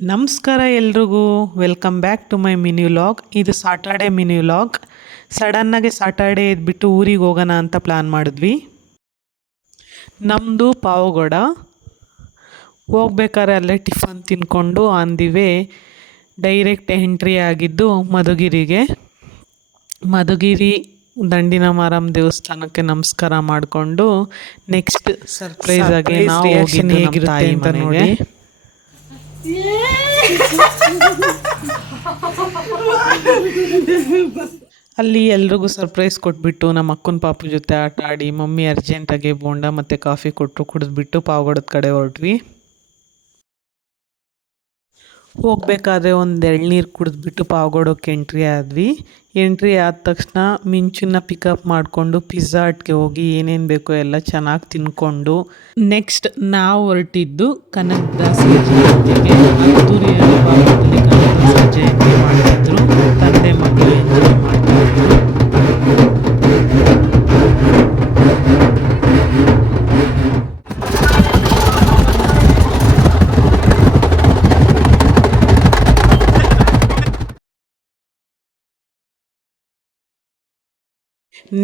ನಮಸ್ಕಾರ ಎಲ್ರಿಗೂ, welcome back to my mini vlog. ಇದು ಸಾಟರ್ಡೆ ಮಿನಿ ವ್ಲಾಗ್. ಸಡನ್ನಾಗಿ ಸಾಟರ್ಡೆ ಎದ್ಬಿಟ್ಟು ಊರಿಗೆ ಹೋಗೋಣ ಅಂತ ಪ್ಲ್ಯಾನ್ ಮಾಡಿದ್ವಿ. ನಮ್ಮದು ಪಾವಗಡ. ಹೋಗ್ಬೇಕಾದ್ರೆ ಅಲ್ಲೇ ಟಿಫನ್ ತಿನ್ಕೊಂಡು on the way direct entry ಆಗಿದ್ದು ಮಧುಗಿರಿ ದಂಡಿನ ಮಾರಮ್ಮ ದೇವಸ್ಥಾನಕ್ಕೆ ನಮಸ್ಕಾರ ಮಾಡಿಕೊಂಡು ನೆಕ್ಸ್ಟ್ ಸರ್ಪ್ರೈಸ್ ಆಗಿ ನಾವು ಹೋಗಿದ್ದು ನಮ್ಮ ತಾಯಿ ಮನೆಗೆ. ಅಲ್ಲಿ ಎಲ್ರಿಗೂ ಸರ್ಪ್ರೈಸ್ ಕೊಟ್ಬಿಟ್ಟು ನಮ್ಮ ಅಕ್ಕನ ಪಾಪು ಜೊತೆ ಆಟ ಆಡಿ ಮಮ್ಮಿ ಅರ್ಜೆಂಟಾಗಿ ಬೋಂಡ ಮತ್ತು ಕಾಫಿ ಕೊಟ್ಟರು, ಕುಡಿದ್ಬಿಟ್ಟು ಪಾವಗಡದ ಕಡೆ ಹೊರಟ್ವಿ. ಹೋಗ್ಬೇಕಾದ್ರೆ ಒಂದು ಎಳ್ನೀರು ಕುಡಿದ್ಬಿಟ್ಟು ಪಾವಗಡಕ್ಕೆ ಎಂಟ್ರಿ ಆದ್ವಿ. ಎಂಟ್ರಿ ಆದ ತಕ್ಷಣ ಮಿಂಚನ್ನ ಪಿಕಪ್ ಮಾಡಿಕೊಂಡು ಪಿಜ್ಜಾ ಹಟ್ಗೆ ಹೋಗಿ ಏನೇನು ಬೇಕೋ ಎಲ್ಲ ಚೆನ್ನಾಗಿ ತಿನ್ಕೊಂಡು ನೆಕ್ಸ್ಟ್ ನಾವು ಹೊರಟಿದ್ದು ಕನಕದಾಸ ಜಯಂತಿಗೆ. ಅದ್ದೂರಿಯಲ್ಲಿ ಪಾವಗಡದಲ್ಲಿ ಕನಕದಾಸ ಜಯಂತಿ ಮಾಡ್ತಿದ್ರು. ತಂದೆ ಮಕ್ಕಳು ಎಂಜಾಯ್ ಮಾಡ್ತಿದ್ರು.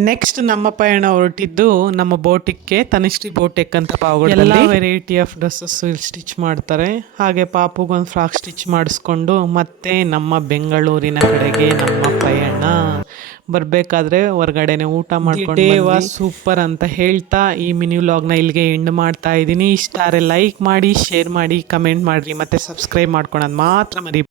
ನೆಕ್ಸ್ಟ್ ನಮ್ಮ ಪಯಣ ಹೊರಟಿದ್ದು ನಮ್ಮ ಬೋಟಿಕ್ಕೆ, ತನಿಷ್ಠಿ ಬೋಟೆಕ್ ಅಂತ ಪಾವಗಡದಲ್ಲಿ. ಎಲ್ಲ ವೆರೈಟಿ ಆಫ್ ಡ್ರೆಸ್ಸಸ್ ಇಲ್ಲಿ ಸ್ಟಿಚ್ ಮಾಡ್ತಾರೆ. ಹಾಗೆ ಪಾಪುಗೊಂದು ಫ್ರಾಕ್ ಸ್ಟಿಚ್ ಮಾಡಿಸ್ಕೊಂಡು ಮತ್ತೆ ನಮ್ಮ ಬೆಂಗಳೂರಿನ ಕಡೆಗೆ ನಮ್ಮ ಪಯಣ. ಬರಬೇಕಾದ್ರೆ ಹೊರಗಡೆನೆ ಊಟ ಮಾಡ್ಕೊಂಡು ಸೂಪರ್ ಅಂತ ಹೇಳ್ತಾ ಈ ಮಿನಿ ವ್ಲಾಗ್ನ ಇಲ್ಲಿಗೆ ಎಂಡ್ ಮಾಡ್ತಾ ಇದ್ದೀನಿ. ಇಷ್ಟ ಆದರೆ ಲೈಕ್ ಮಾಡಿ, ಶೇರ್ ಮಾಡಿ, ಕಮೆಂಟ್ ಮಾಡಿರಿ ಮತ್ತು ಸಬ್ಸ್ಕ್ರೈಬ್ ಮಾಡ್ಕೊಳೋದು ಮಾತ್ರ ಮರಿ.